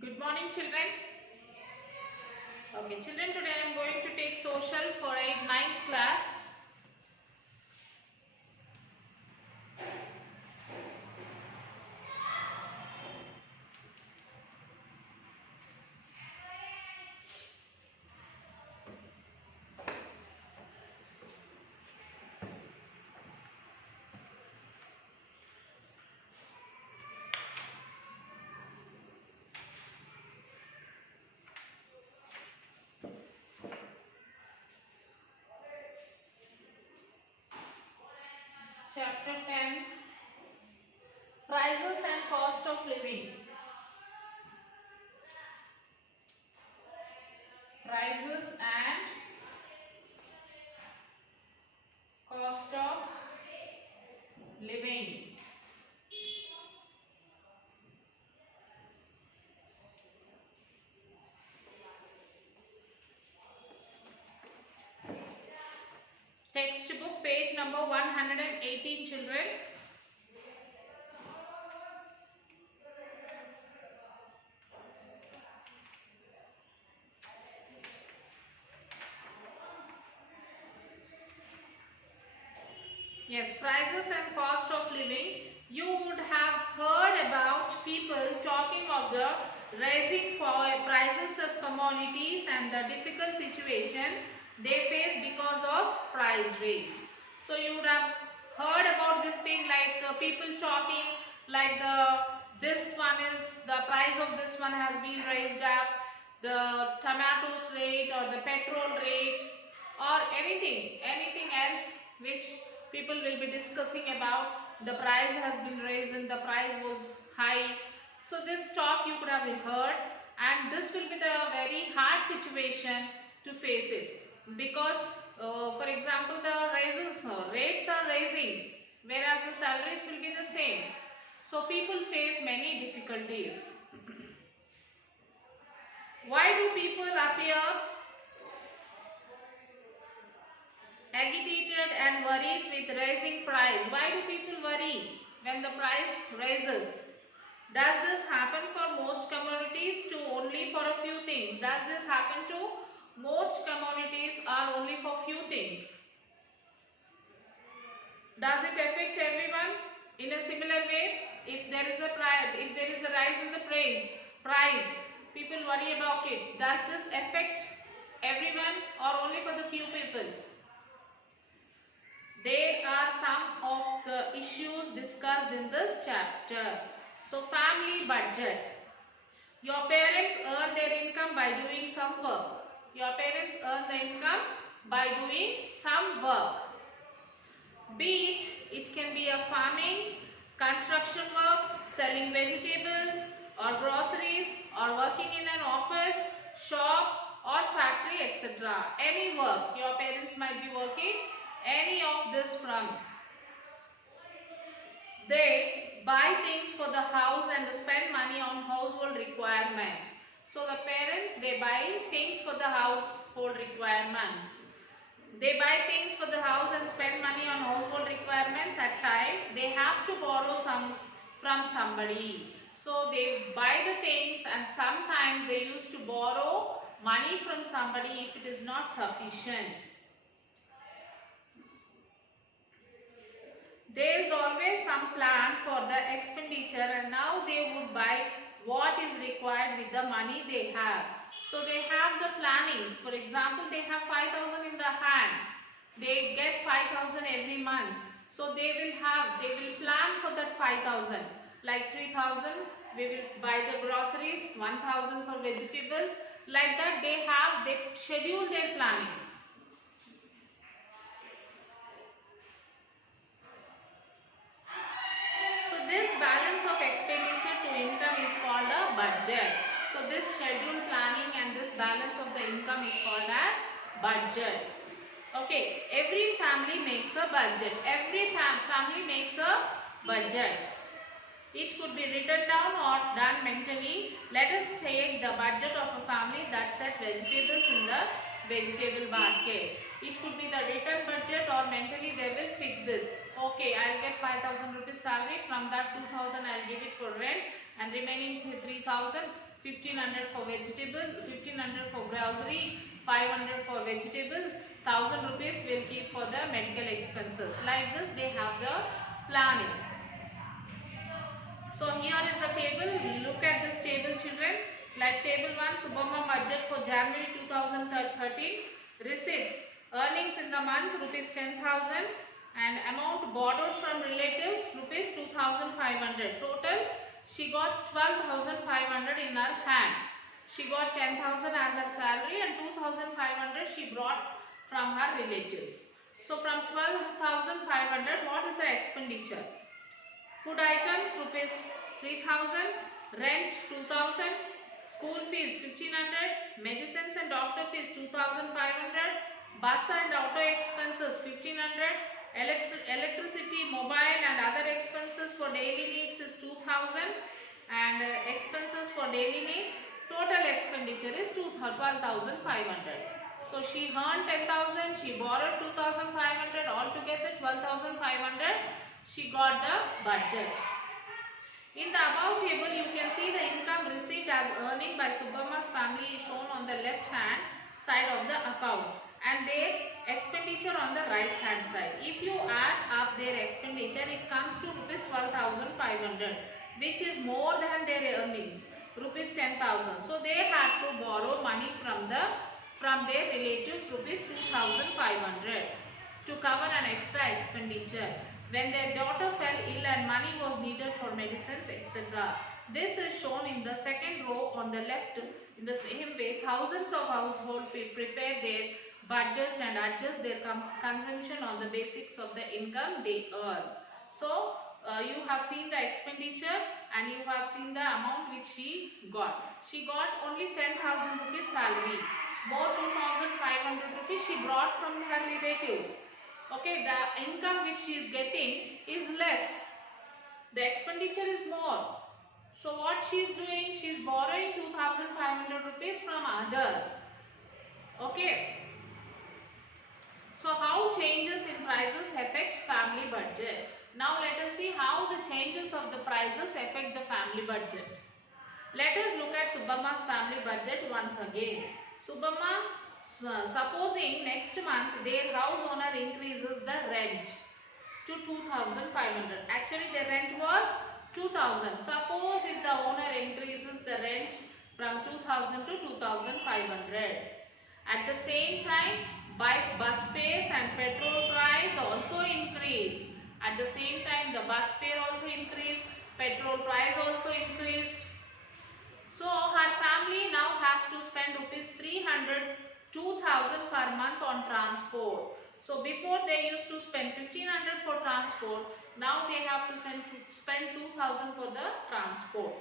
Good morning, children. Okay, children, today I am going to take social for 8th, 9th class. Chapter 10, Prices and Cost of Living. Prices and cost of living. Textbook page number 118, children. Yes, prices and cost of living. You would have heard about people talking of the rising prices of commodities and the difficult situation they face because of price raise. So you would have heard about this thing like people talking like this one is the price of this one has been raised up, the tomatoes rate or the petrol rate or anything else which people will be discussing about. The price has been raised and the price was high. So this talk you could have heard, and this will be the very hard situation to face it because for example the rates are raising whereas the salaries will be the same. So people face many difficulties. Why do people appear agitated and worries with rising price? Why do people worry when the price rises? Does this happen for most commodities to only for a few things? Does this happen to most commodities or only for few things? Does it affect everyone in a similar way? If there is a rise in the price, people worry about it. Does this affect everyone or only for the few people? There are some of the issues discussed in this chapter. So, family budget. Your parents earn their income by doing some work. Your parents earn the income by doing some work. Be it can be a farming, construction work, selling vegetables or groceries, or working in an office, shop or factory, etc. Any work your parents might be working, any of this from. They buy things for the house and spend money on household requirements. So the parents, they buy things for the household requirements. They buy things for the house and spend money on household requirements. At times, they have to borrow some from somebody. So they buy the things and sometimes they used to borrow money from somebody if it is not sufficient. There is always some plan for the expenditure and now they would buy what is required with the money they have. So they have the plannings. For example, they have 5,000 in the hand. They get 5,000 every month. So they will plan for that 5,000. Like 3,000, we will buy the groceries, 1,000 for vegetables. Like that they schedule their plannings. This balance of expenditure to income is called a budget. So this schedule planning and this balance of the income is called as budget. Okay, every family makes a budget. Every family makes a budget. It could be written down or done mentally. Let us take the budget of a family that set vegetables in the vegetable basket. It could be the written budget or mentally they will fix this. Okay, I'll get 5,000 rupees salary. From that 2,000 I'll give it for rent and remaining 3,000 1500 for vegetables, 1500 for grocery, 500 for vegetables, 1000 rupees will keep for the medical expenses. Like this they have the planning. So here is the table. Look at this table, children. Like table 1, Subbamma budget for January 2013. Receipts, earnings in the month rupees 10,000 and amount borrowed from relatives rupees 2,500. Total she got 12,500 in her hand. She got 10,000 as her salary and 2,500 she brought from her relatives. So from 12,500, what is the expenditure? Food items rupees 3,000, rent 2,000, school fees 1,500, medicines and doctor fees 2,500, bus and auto expenses 1,500, electricity, mobile and other expenses for daily needs is 2,000 and expenses for daily needs. Total expenditure is 12,500. So she earned 10,000, she borrowed 2,500, altogether 12,500. She got the budget. In the above table, you can see the income received as earning by Subbamma's family is shown on the left hand side of the account and their expenditure on the right hand side. If you add up their expenditure, it comes to rupees 12,500, which is more than their earnings, rupees 10,000. So they had to borrow money from their relatives, rupees 2,500, to cover an extra expenditure when their daughter fell ill and money was needed for medicines, etc. This is shown in the second row on the left. In the same way, thousands of households prepare their budgets and adjust their consumption on the basics of the income they earn. So, you have seen the expenditure and you have seen the amount which she got. She got only 10,000 rupees salary. More 2,500 rupees she brought from her relatives. Okay, the income which she is getting is less. The expenditure is more. So what she is doing? She is borrowing 2,500 rupees from others. Okay. So how changes in prices affect family budget? Now let us see how the changes of the prices affect the family budget. Let us look at Subbamma's family budget once again. Subbamma, supposing next month their house owner increases the rent to 2,500. Actually the rent was 2,000. Suppose if the owner increases the rent from 2,000 to 2,500. At the same time, bus fares and petrol price also increase. At the same time, the bus fare also increased, petrol price also increased. So her family now has to spend rupees 2,000 per month on transport. So before they used to spend 1,500 for transport, now they have to spend 2,000 for the transport.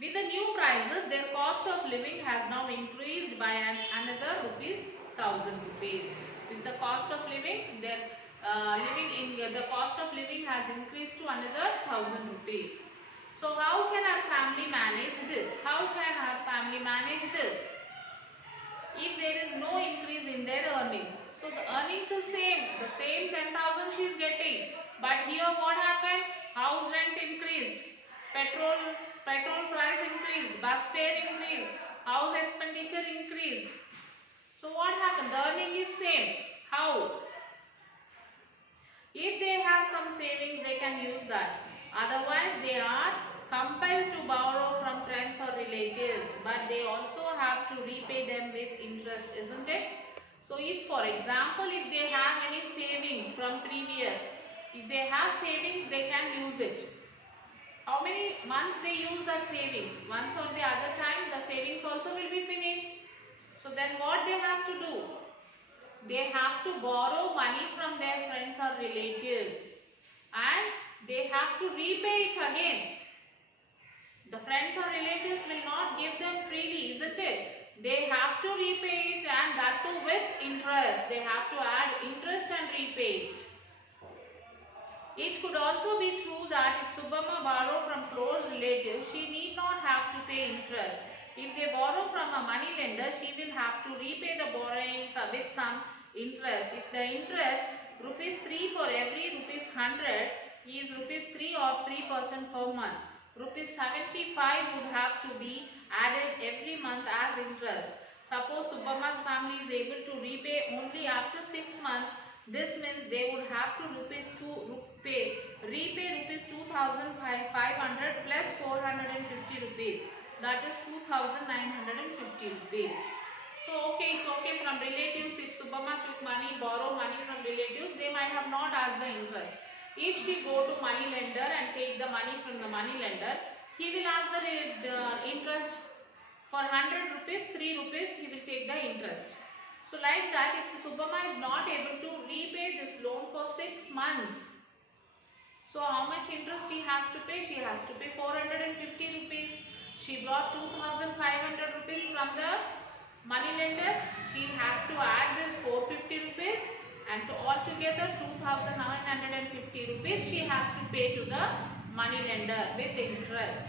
With the new prices, their cost of living has now increased by another ₹1,000. With the cost of living, their the cost of living has increased to another ₹1,000. So how can our family manage this? How can our family manage this? If there is no increase in their earnings. So the earnings is the same 10,000 she is getting. But here what happened? House rent increased, petrol price increased, bus fare increased, house expenditure increased. So what happened? The earning is same. How? If they have some savings, they can use that. Otherwise, they are compelled to borrow from friends or relatives, but they also have to repay them with interest, isn't it? So if, for example, if they have any savings from previous, if they have savings, they can use it. How many months they use that savings? Once or the other time, the savings also will be finished. So then what they have to do? They have to borrow money from their friends or relatives and they have to repay it again. The friends or relatives will not give them freely, isn't it? They have to repay it and that too with interest. They have to add interest and repay it. It could also be true that if Subbamma borrow from close relatives, she need not have to pay interest. If they borrow from a money lender, she will have to repay the borrowings with some interest. If the interest ₹3 for every ₹100 is ₹3 or 3% per month. rupees 75 would have to be added every month as interest. Suppose Subbamma's family is able to repay only after 6 months. This means they would have to repay rupees 2500 plus 450 rupees. That is 2950 rupees. So okay, it's okay from relatives. If Subbamma took money, borrow money from relatives, they might have not asked the interest. If she go to money lender and take the money from the money lender, he will ask the interest for 100 rupees, 3 rupees he will take the interest. So like that, if Subbamma is not able to repay this loan for 6 months, so how much interest he has to pay? She has to pay 450 rupees. She brought 2500 rupees from the money lender. She has to add this 450 rupees and altogether 2950 rupees she has to pay to the money lender with interest.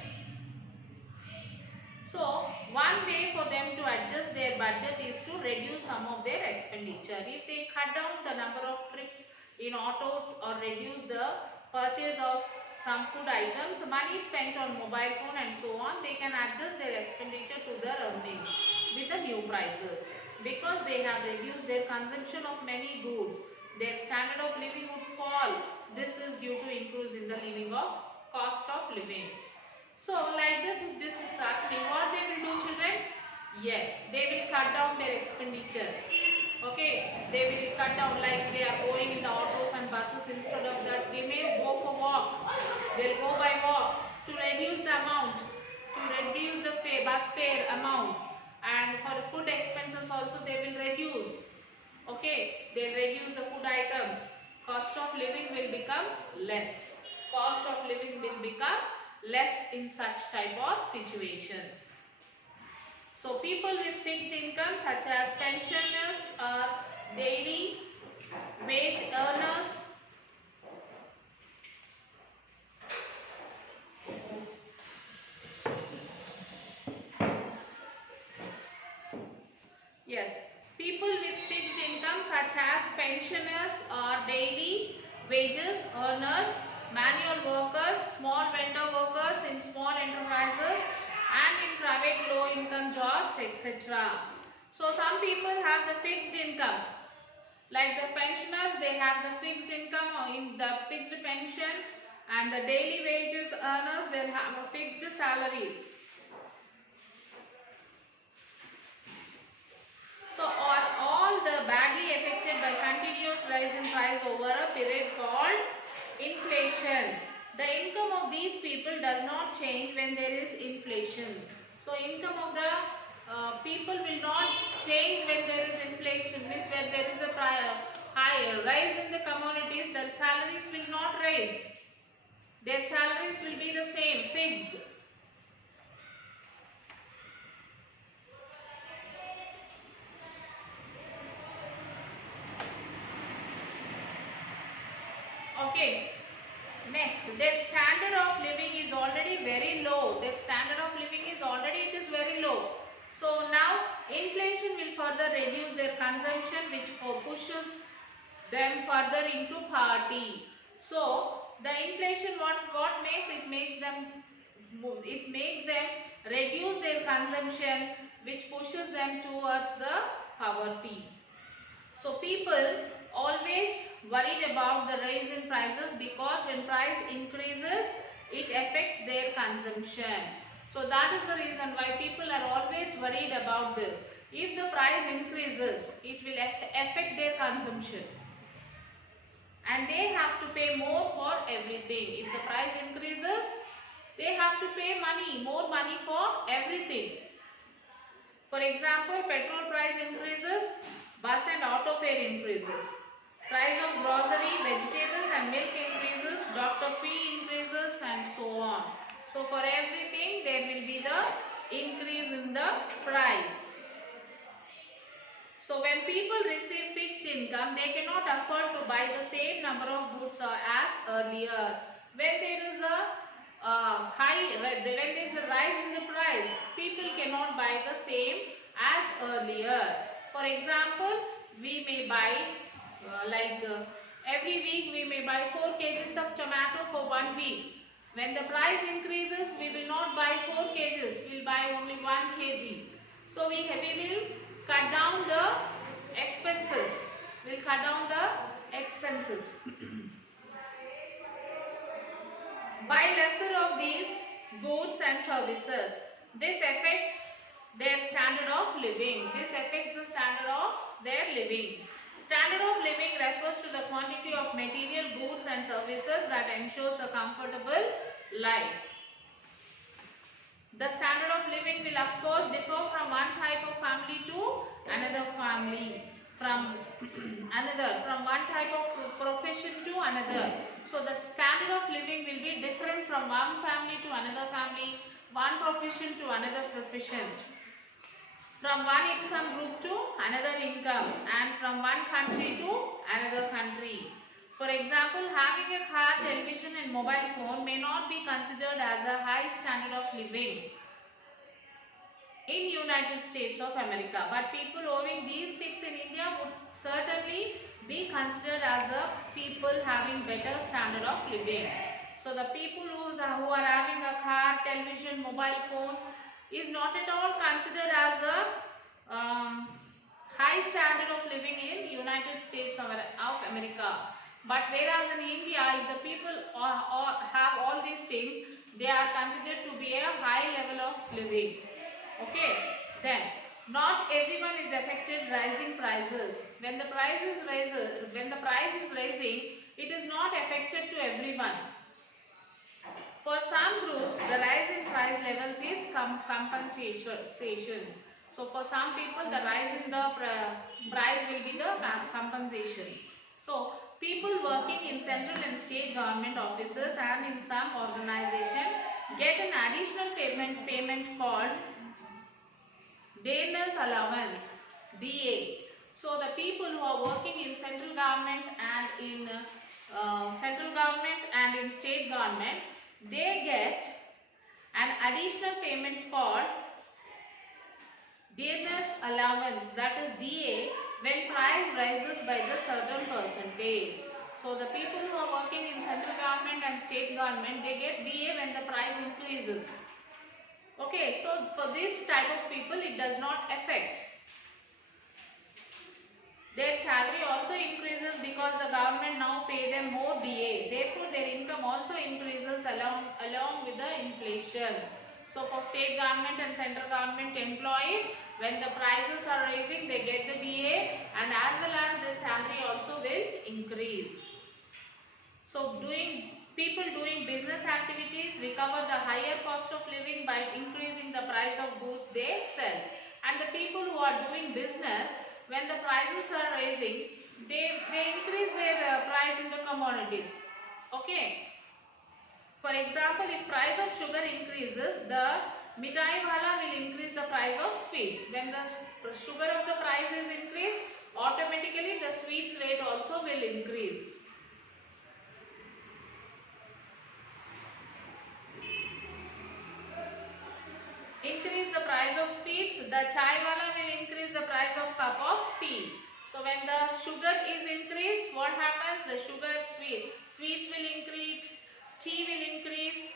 So one way for them to adjust their budget is to reduce some of their expenditure. If they cut down the number of trips in auto or reduce the purchase of some food items, money spent on mobile phone and so on, they can adjust their expenditure to their earnings with the new prices. Because they have reduced their consumption of many goods, their standard of living would fall. This is due to increase in the living of cost of living. So like this, if this is happening, what they will do, children? Yes, they will cut down their expenditures. Okay, they will cut down, like they are going in the autos and buses. Instead of that, they may go for walk. They'll go by walk to reduce the amount, to reduce the bus fare amount, and for the food expenses also they will reduce. Okay, they'll reduce the food items. Cost of living will become less. Cost of living will become less in such type of situations. So people with fixed income such as pensioners or daily wage earners, yes, people with fixed income such as pensioners or daily wages earners, manual workers, small vendor workers in small enterprises and in private low income jobs, etc. So some people have the fixed income. Like the pensioners, they have the fixed income or in the fixed pension, and the daily wages earners, they have a fixed salaries. So are all the badly affected by continuous rise in price over a period called inflation. The income of these people does not change when there is inflation. So income of the people will not change when there is inflation. Means when there is a higher rise in the commodities, their salaries will not rise. Their salaries will be the same, fixed. Okay. Next, their standard of living is already very low. Their standard of living is already, it is very low. So now inflation will further reduce their consumption, which pushes them further into poverty. So the inflation, what makes it makes them reduce their consumption, which pushes them towards the poverty. So people always worried about the rise in prices, because when price increases, it affects their consumption. So that is the reason why people are always worried about this. If the price increases, it will affect their consumption. And they have to pay more for everything. If the price increases, they have to pay more money for everything. For example, petrol price increases, bus and auto fare increases. Price of grocery, vegetables and milk increases, doctor fee increases and so on. So for everything there will be the increase in the price. So when people receive fixed income, they cannot afford to buy the same number of goods as earlier. When there is a when there is a rise in the price, people cannot buy the same as earlier. For example, we may buy every week we may buy 4 kgs of tomato for 1 week. When the price increases, we will not buy 4 kgs, we will buy only 1 kg. So we will cut down the expenses. We will cut down the expenses. Buy lesser of these goods and services. This affects their standard of living. This affects the standard of their living. Standard of living refers to the quantity of material goods and services that ensures a comfortable life. The standard of living will of course differ from one type of family to another family, from one type of profession to another. So the standard of living will be different from one family to another family, one profession to another profession, from one income group to another income, and from one country to another country. For example, having a car, television and mobile phone may not be considered as a high standard of living in United States of America, but people owning these things in India would certainly be considered as a people having better standard of living. So the people who are having a car, television, mobile phone is not at all considered as a high standard of living in United States of America. But whereas in India, if the people have all these things, they are considered to be a high level of living. Okay, then not everyone is affected rising prices. When the price is rising, it is not affected to everyone. For some groups, the rise in price levels is compensation. So for some people, the rise in the price will be the compensation. So people working in central and state government offices and in some organization get an additional payment called Daner's allowance, DA. So the people who are working in central government and in state government, they get an additional payment called Daner's allowance, that is DA, when price rises by the certain percentage. So the people who are working in central government and state government, they get DA when the price increases. Okay, so for this type of people, it does not affect. Their salary also increases because the government now pay them more DA. Therefore, their income also increases along with the inflation. So for state government and central government employees, when the prices are rising, they get the DA, and as well as the salary also will increase. So people doing business activities recover the higher cost of living by increasing the price of goods they sell. And the people who are doing business, when the prices are rising, they increase their price in the commodities. Okay. For example, if price of sugar increases, the mithai wala will increase the price of sweets. When the sugar of the price is increased, automatically the sweets rate also will increase. Increase the price of sweets, the chai wala will increase the price of cup of tea. So when the sugar is increased, what happens? The sweets will increase, tea will increase.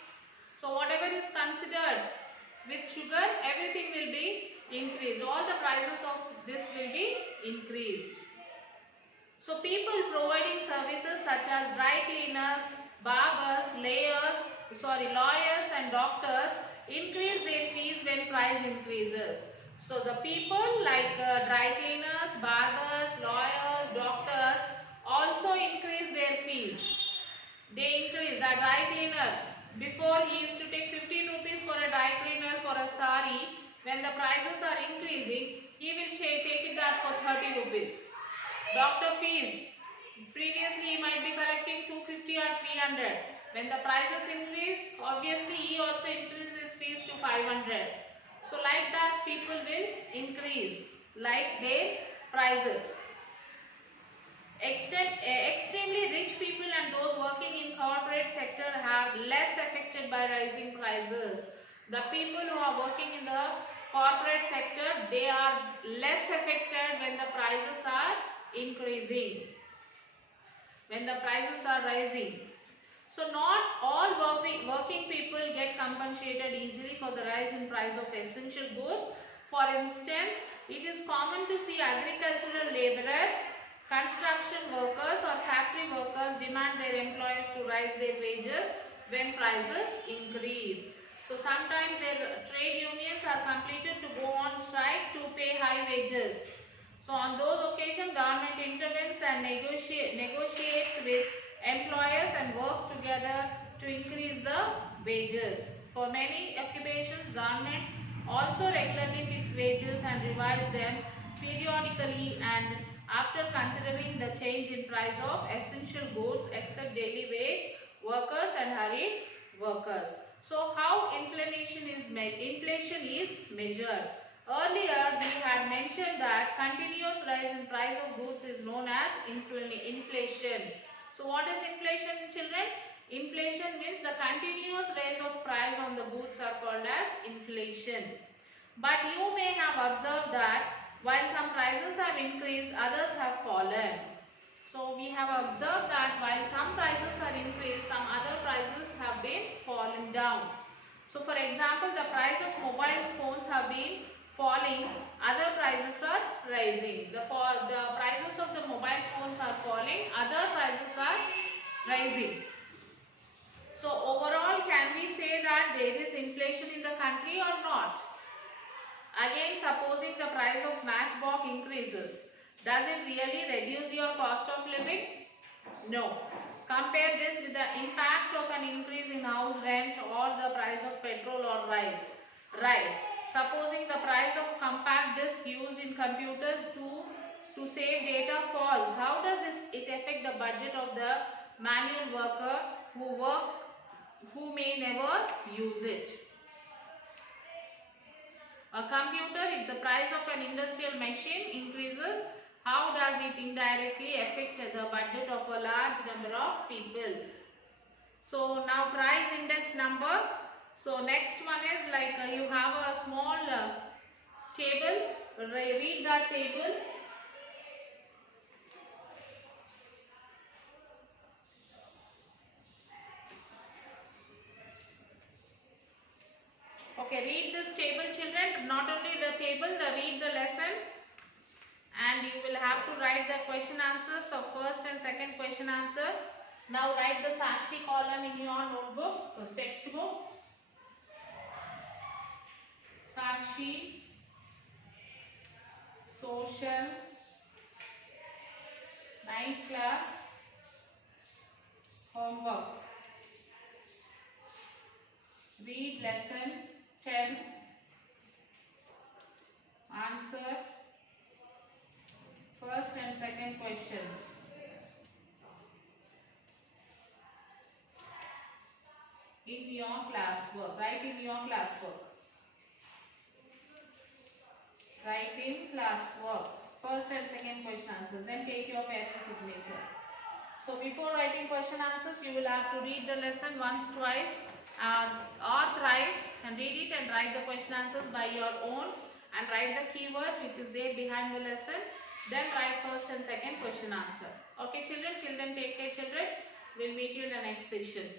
So whatever is considered with sugar, everything will be increased. All the prices of this will be increased. So people providing services such as dry cleaners, barbers, lawyers and doctors increase their fees when price increases. So the people like dry cleaners, barbers, lawyers, doctors also increase their fees. They increase. A dry cleaner, before he used to take 15 rupees for a dry cleaner for a sari. When the prices are increasing, he will take it that for 30 rupees. Doctor fees, previously he might be collecting 250 or 300. When the prices increase, obviously he also increases his fees to 500. So like that, people will increase like their prices. Extremely rich people and those working in corporate sector have less affected by rising prices. The people who are working in the corporate sector, they are less affected when the prices are increasing, when the prices are rising. So not all working people get compensated easily for the rise in price of essential goods. For instance, it is common to see agricultural laborers, construction workers or factory workers demand their employers to rise their wages when prices increase. So sometimes their trade unions are compelled to go on strike to pay high wages. So on those occasions, government intervenes and negotiates with employers and works together to increase the wages. For many occupations, government also regularly fix wages and revise them periodically and after considering the change in price of essential goods except daily wage workers and hurried workers. So how inflation is measured? Earlier we had mentioned that continuous rise in price of goods is known as inflation. So what is inflation, children? Inflation means the continuous rise of price on the goods are called as inflation. But you may have observed that while some prices have increased, others have fallen. So we have observed that while some prices are increased, some other prices have been fallen down. So for example, the price of mobile phones have been falling, other prices are rising. The prices of the mobile phones are falling, other prices are rising. So overall, can we say that there is inflation in the country or not? Again, supposing the price of matchbox increases, does it really reduce your cost of living? No. Compare this with the impact of an increase in house rent or the price of petrol or rice. Supposing the price of compact disc used in computers to save data falls, how does it affect the budget of the manual worker who may never use it? A computer, if the price of an industrial machine increases, how does it indirectly affect the budget of a large number of people? So now price index number. So next one is like you have a small table. Read that table. Okay, read this table, children. Not only the table, read the lesson. And you will have to write the question answers of first and second question answer. Now write the Sakshi column in your notebook, this textbook. Sakshi, social, 9th class, homework. Read lesson 10. Answer first and second questions. In your classwork. Write in your classwork. Write in classwork. First and second question answers. Then take your parent's signature. So before writing question answers, you will have to read the lesson once, twice or thrice and read it and write the question answers by your own and write the keywords which is there behind the lesson. Then write first and second question answer. Okay children, till then take care children. We'll meet you in the next session.